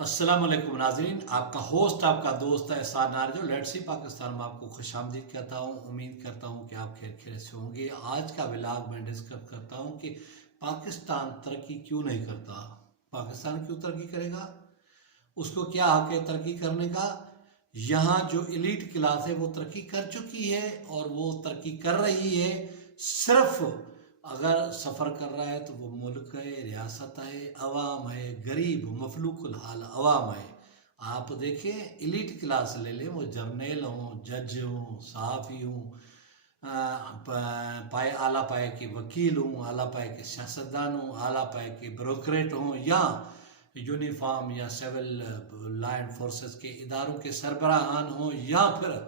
अस्सलाम वालेकुम नाज़रीन, आपका होस्ट आपका दोस्त है एहसान नारजो। लेट्स सी पाकिस्तान में आपको खुशामदीद कहता हूँ। उम्मीद करता हूँ कि आप खैर खैर से होंगे। आज का व्लॉग मैं डिस्कस करता हूँ कि पाकिस्तान तरक्की क्यों नहीं करता। पाकिस्तान क्यों तरक्की करेगा, उसको क्या हक है तरक्की करने का। यहाँ जो एलीट क्लास है वो तरक्की कर चुकी है और वो तरक्की कर रही है। सिर्फ अगर सफ़र कर रहा है तो वो मुल्क है, रियासत है, अवाम है, गरीब मफलूकुल हाल अवाम है। आप देखें, एलीट क्लास ले लें, वो जर्नल हों, जज हों, सहाफ़ी हों, पाए आला पाए के वकील हों, आला पाए के सियासतदान हों, आला पाए के ब्यूरोक्रेट हों, या यूनिफॉर्म या सिविल लॉ एंड फोर्सेस के इदारों के सरबराहान हों, या फिर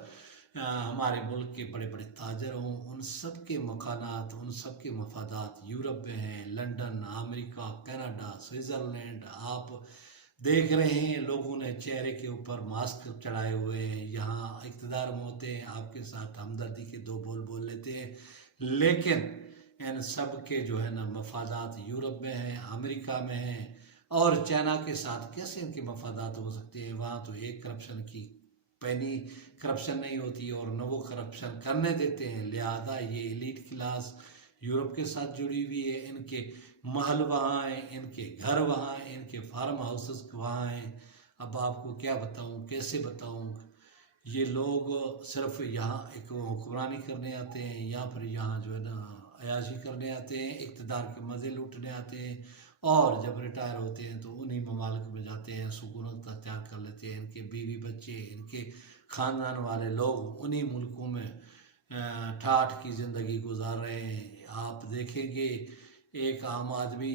हमारे मुल्क के बड़े बड़े ताजर हों, उन सब के मकानात, उन सब के मफादात यूरोप में हैं, लंदन, अमेरिका, कनाडा, स्विट्ज़रलैंड। आप देख रहे हैं लोगों ने चेहरे के ऊपर मास्क चढ़ाए हुए हैं। यहाँ इक़्तिदार में होते हैं, आपके साथ हमदर्दी के दो बोल बोल लेते हैं, लेकिन इन सब के जो है ना मफादात यूरोप में हैं, अमेरिका में हैं। और चाइना के साथ कैसे इनके मफादात हो सकते हैं। वहाँ तो एक करप्शन की पैनी करप्शन नहीं होती और न वो करप्शन करने देते हैं। लिहाजा ये एलीट क्लास यूरोप के साथ जुड़ी हुई है। इनके महल वहाँ हैं, इनके घर वहाँ हैं, इनके फार्म हाउसेस वहाँ हैं। अब आपको क्या बताऊँ, कैसे बताऊँ। ये लोग सिर्फ यहाँ एक हुक्मरानी करने आते हैं, या फिर यहाँ जो है ना अयाशी करने आते हैं, इक़्तिदार के मज़े लूटने आते हैं, और जब रिटायर होते हैं तो उन्हीं ममालिक में जाते हैं, सुकूनत का त्याग कर लेते हैं। इनके बीवी बच्चे, इनके ख़ानदान वाले लोग उन्हीं मुल्कों में ठाठ की ज़िंदगी गुजार रहे हैं। आप देखेंगे एक आम आदमी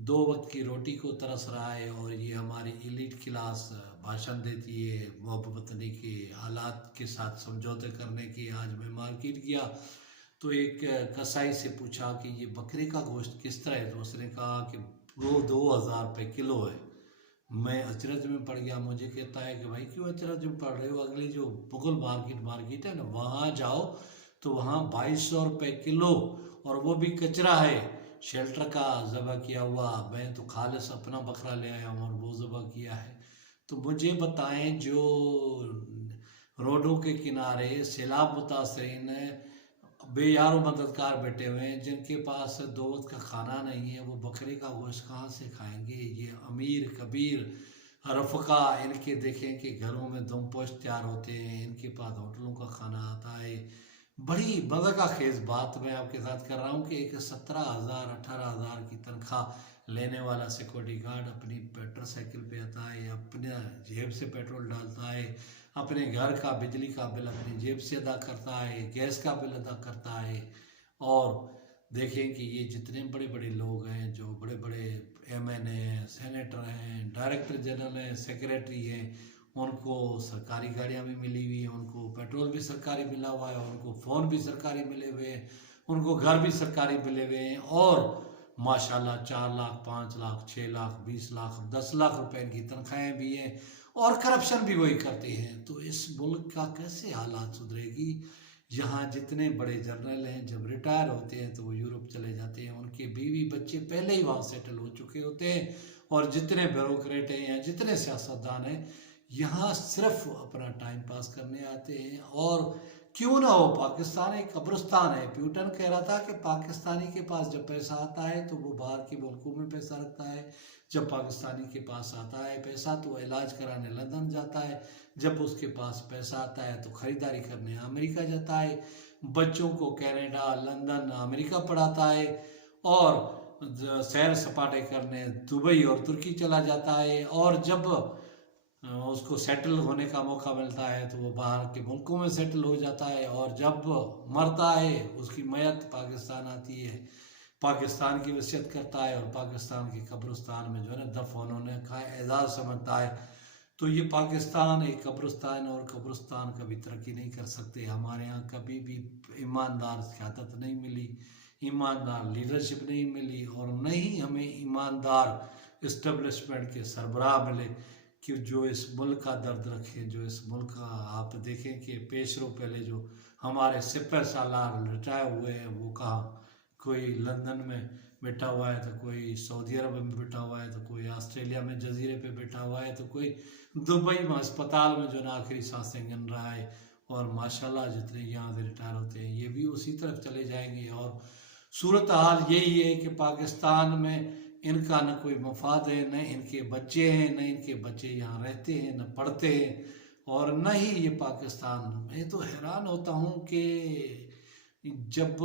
दो वक्त की रोटी को तरस रहा है, और ये हमारी एलीट क्लास भाषण देती है मोहब्बत वतनी के हालात के साथ समझौते करने की। आज मैं मार्केट गया तो एक कसाई से पूछा कि ये बकरे का गोश्त किस तरह है, तो उसने कहा कि वो 2000 रुपये किलो है। मैं अचरज में पड़ गया। मुझे कहता है कि भाई क्यों अचरज में पड़ रहे हो, अगली जो मुगल मार्केट है ना वहाँ जाओ तो वहाँ 2200 रुपये किलो, और वो भी कचरा है, शेल्टर का ज़बह किया हुआ। मैं तो खालिस अपना बकरा ले आया हूँ और वो ज़बह किया है। तो मुझे बताएं, जो रोडों के किनारे सैलाब मुतासरीन बेयारो मददगार बैठे हुए हैं, जिनके पास दो वक्त का खाना नहीं है, वो बकरे का गोश्त कहाँ से खाएंगे। ये अमीर कबीर रफ़का, इनके देखें कि घरों में दम पोश तैयार होते हैं, इनके पास होटलों का खाना आता है। बड़ी मज़े का खेज बात मैं आपके साथ कर रहा हूँ कि एक 17,000 18,000 की तनख्वाह लेने वाला सिक्योरिटी गार्ड अपनी मोटरसाइकिल पे आता है, अपने जेब से पेट्रोल डालता है, अपने घर का बिजली का बिल अपनी जेब से अदा करता है, गैस का बिल अदा करता है। और देखें कि ये जितने बड़े बड़े लोग हैं, जो बड़े बड़े एमएनए हैं, सेनेटर हैं, डायरेक्टर जनरल हैं, सेक्रेटरी हैं, उनको सरकारी गाड़ियाँ भी मिली हुई हैं, उनको पेट्रोल भी सरकारी मिला हुआ है, उनको फ़ोन भी सरकारी मिले हुए हैं, उनको घर भी सरकारी मिले हुए हैं, और माशाल्लाह 4 लाख 5 लाख 6 लाख 20 लाख 10 लाख रुपए इनकी तनख्वाहें भी हैं, और करप्शन भी वही करते हैं। तो इस मुल्क का कैसे हालात सुधरेगी। यहाँ जितने बड़े जनरल हैं जब रिटायर होते हैं तो वो यूरोप चले जाते हैं, उनके बीवी बच्चे पहले ही वहाँ सेटल हो चुके होते हैं, और जितने ब्यूरोक्रेट हैं या जितने सियासतदान हैं यहाँ सिर्फ अपना टाइम पास करने आते हैं। और क्यों ना हो, पाकिस्तान एक कब्रिस्तान है। प्यूटन कह रहा था कि पाकिस्तानी के पास जब पैसा आता है तो वो बाहर के मुल्कों में पैसा रखता है, जब पाकिस्तानी के पास आता है पैसा तो इलाज कराने लंदन जाता है, जब उसके पास पैसा आता है तो ख़रीदारी करने अमेरिका जाता है, बच्चों को कनाडा, लंदन, अमेरिका पढ़ाता है, और सैर सपाटे करने दुबई और तुर्की चला जाता है। और जब उसको सेटल होने का मौका मिलता है तो वो बाहर के मुल्कों में सेटल हो जाता है, और जब मरता है उसकी मैयत पाकिस्तान आती है, पाकिस्तान की वसीयत करता है, और पाकिस्तान के कब्रिस्तान में जो है ना दफन होने का एजाज़ समझता है। तो ये पाकिस्तान एक कब्रिस्तान, और कब्रिस्तान कभी तरक्की नहीं कर सकते। हमारे यहाँ कभी भी ईमानदार क़यादत नहीं मिली, ईमानदार लीडरशिप नहीं मिली, और न ही हमें ईमानदार इस्टबलिशमेंट के सरबराह मिले कि जो इस मुल्क का दर्द रखें, जो इस मुल्क का। आप देखें कि पेशरो पहले जो हमारे सिपह सालार रिटायर हुए हैं वो कहाँ, कोई लंदन में बैठा हुआ है, तो कोई सऊदी अरब में बैठा हुआ है, तो कोई ऑस्ट्रेलिया में जजीरे पे बैठा हुआ है, तो कोई दुबई में अस्पताल में जो ना आखिरी सांसें गिन रहा है। और माशाल्लाह जितने यहाँ से रिटायर होते हैं ये भी उसी तरफ चले जाएंगे। और सूरत हाल यही है कि पाकिस्तान में इनका न कोई मफाद है, न इनके बच्चे हैं, न इनके बच्चे यहाँ रहते हैं, न पढ़ते हैं, और न ही ये पाकिस्तान। मैं तो हैरान होता हूँ कि जब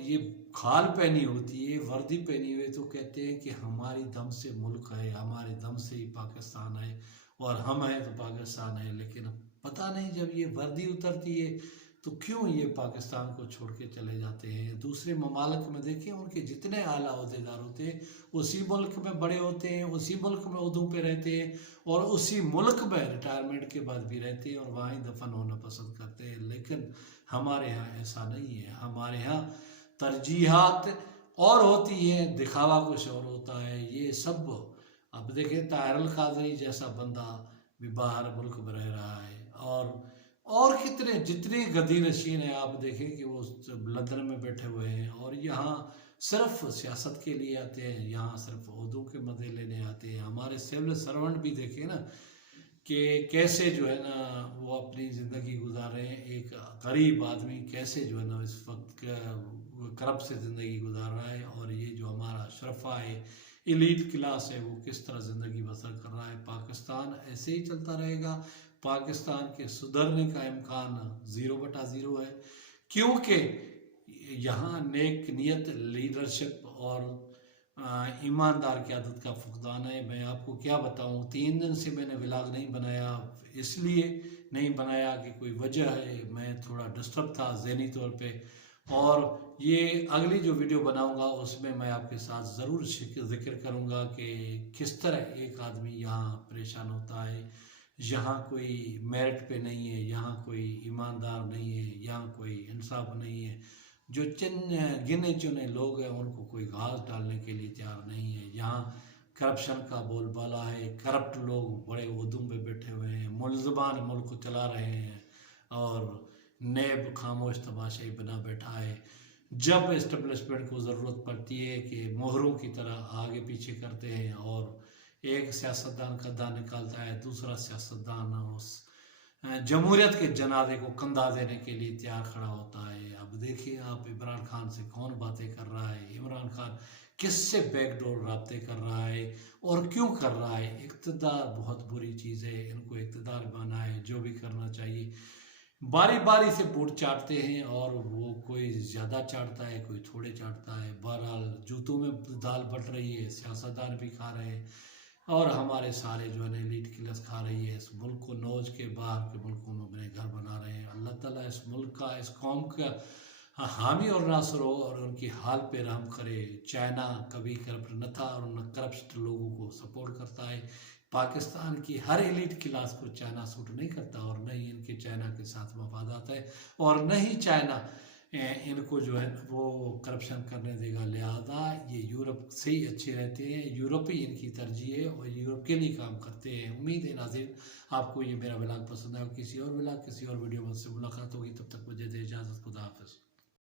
ये खाल पहनी होती है, वर्दी पहनी हुई, तो कहते हैं कि हमारी दम से मुल्क है, हमारे दम से ही पाकिस्तान है, और हम हैं तो पाकिस्तान है। लेकिन पता नहीं जब ये वर्दी उतरती है तो क्यों ये पाकिस्तान को छोड़ के चले जाते हैं। दूसरे ममालिक में देखें, उनके जितने आला अहदेदार होते हैं उसी मुल्क में बड़े होते हैं, उसी मुल्क में उर्दू पे रहते हैं, और उसी मुल्क में रिटायरमेंट के बाद भी रहते हैं, और वहाँ ही दफन होना पसंद करते हैं। लेकिन हमारे यहाँ ऐसा नहीं है। हमारे यहाँ तरजीहात और होती हैं, दिखावा कुछ और होता है। ये सब अब देखें, ताहिर अल कादरी जैसा बंदा भी बाहर मुल्क में रह रहा है, और कितने जितने गदी नशीन हैं आप देखें कि वो लंदन में बैठे हुए हैं, और यहाँ सिर्फ सियासत के लिए आते हैं, यहाँ सिर्फ ओहदों के मजे लेने आते हैं। हमारे सिविल सर्वेंट भी देखें ना कि कैसे जो है ना वो अपनी ज़िंदगी गुजार रहे हैं। एक गरीब आदमी कैसे जो है ना इस वक्त करब से ज़िंदगी गुजार रहा है, और ये जो हमारा शरफा है, एलीट क्लास है, वो किस तरह ज़िंदगी बसर कर रहा है। पाकिस्तान ऐसे ही चलता रहेगा। पाकिस्तान के सुधरने का इम्कान 0/0 है, क्योंकि यहाँ नेक नियत, लीडरशिप और ईमानदार क़यादत का फुकदान है। मैं आपको क्या बताऊँ, 3 दिन से मैंने व्लॉग नहीं बनाया। इसलिए नहीं बनाया कि कोई वजह है, मैं थोड़ा डिस्टर्ब था ज़हनी तौर पे। और ये अगली जो वीडियो बनाऊंगा उसमें मैं आपके साथ ज़रूर जिक्र करूंगा कि किस तरह एक आदमी यहाँ परेशान होता है। यहाँ कोई मेरिट पे नहीं है, यहाँ कोई ईमानदार नहीं है, यहाँ कोई इंसाफ नहीं है। जो गिने चुने लोग हैं उनको कोई घास डालने के लिए तैयार नहीं है। यहाँ करप्शन का बोलबाला है, करप्ट लोग बड़े उहदों पे बैठे हुए हैं, मुलजमान मुल्क को चला रहे हैं, और नेब खामोश तमाशाई बना बैठा है। जब इस्टेब्लिशमेंट को ज़रूरत पड़ती है कि मोहरों की तरह आगे पीछे करते हैं, और एक सियासतदान कद्दा निकालता है, दूसरा सियासतदान उस जमहूरियत के जनाजे को कंधा देने के लिए तैयार खड़ा होता है। अब देखिए आप, इमरान खान से कौन बातें कर रहा है, इमरान खान किससे बैकडोर राब्ते कर रहा है, और क्यों कर रहा है। इक़्तिदार बहुत बुरी चीज़ है, इनको इक़्तिदार बना है, जो भी करना चाहिए बारी बारी से बूट चाटते हैं, और वो कोई ज़्यादा चाटता है, कोई थोड़े चाटता है। बहरहाल जूतों में दाल बट रही है, सियासतदान भी खा रहे हैं, और हमारे सारे जो है एलीट क्लास खा रही है। इस मुल्क को नौज के बाहर के मुल्कों में अपने घर बना रहे हैं। अल्लाह ताला इस मुल्क का, इस कौम का हामी और नासर हो, और उनकी हाल पे रहम करे। चाइना कभी करप्ट न था, और न करप्ट लोगों को सपोर्ट करता है। पाकिस्तान की हर एलीट क्लास को चाइना सूट नहीं करता, और न ही इनके चाइना के साथ मफादात है, और न ही चाइना इनको जो है वो करप्शन करने देगा। लिहाजा ये यूरोप से ही अच्छे रहते हैं, यूरोप ही इनकी तरजीह है, और यूरोप के लिए काम करते हैं। उम्मीद है नाज़रीन आपको ये मेरा व्लॉग पसंद आया। किसी और व्लॉग, किसी और वीडियो में मुझसे मुलाकात होगी। तब तक मुझे दे इजाज़त। खुदा हाफ़िज़।